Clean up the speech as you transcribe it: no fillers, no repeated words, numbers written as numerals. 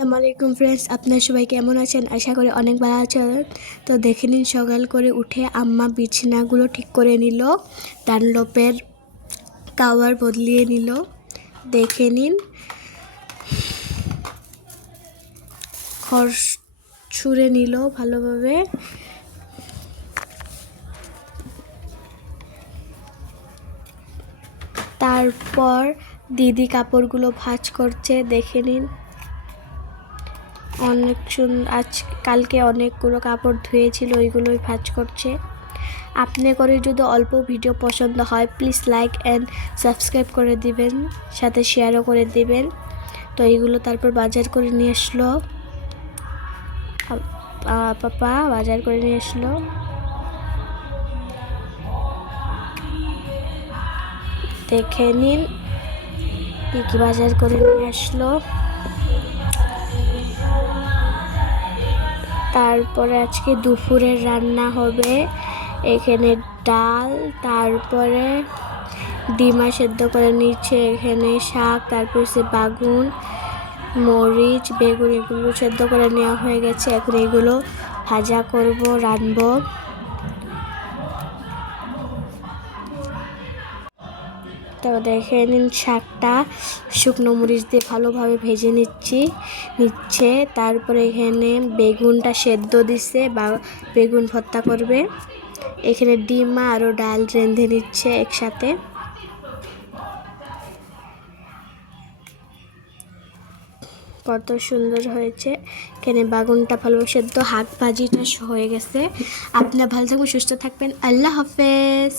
আসসালামু আলাইকুম ফ্রেন্ডস, আপনারা সবাই কেমন আছেন? আশা করি অনেক ভালো আছেন। তো দেখে নিন, সকাল করে উঠে আম্মা বিছানাগুলো ঠিক করে নিল, ডানলপের কাভার বদলিয়ে নিল। দেখে নিন, খড় ছুঁড়ে নিল ভালোভাবে। তারপর দিদি কাপড়গুলো ভাঁজ করছে। দেখে নিন, অনেক সুন্দর। কালকে অনেকগুলো কাপড় ধুয়েছিল, ওইগুলোই ভাঁজ করছে। আপনি করে যদি অল্প ভিডিও পছন্দ হয়, প্লিজ লাইক অ্যান্ড সাবস্ক্রাইব করে দিবেন, সাথে শেয়ারও করে দিবেন। তো এইগুলো তারপর বাজার করে নিয়ে আসলো, পাপা বাজার করে নিয়ে আসলো। দেখে নিন কি বাজার করে নিয়ে আসলো। তারপরে আজকে দুপুরের রান্না হবে এখানে ডাল, তারপরে ডিমা সেদ্ধ করে নিচ্ছে, এখানে শাক, তারপর সে বাগুন, মরিচ, বেগুন এগুলো সেদ্ধ করে নেওয়া হয়ে গেছে। এখন এগুলো ভাজা করব, রাঁধবো। তো দেখে নিন, শাকটা শুকনো মরিচ দিয়ে ভালোভাবে ভেজে নিচ্ছে। তারপরে এখানে বেগুনটা সেদ্ধ দিচ্ছে, বা বেগুন ভর্তা করবে। এখানে ডিমা আরও ডাল রেঁধে নিচ্ছে একসাথে। কত সুন্দর হয়েছে। এখানে বাগুনটা ভালো সেদ্ধ, হাত ভাজিটা হয়ে গেছে। আপনারা ভালো থাকবেন, সুস্থ থাকবেন। আল্লাহ হাফেজ।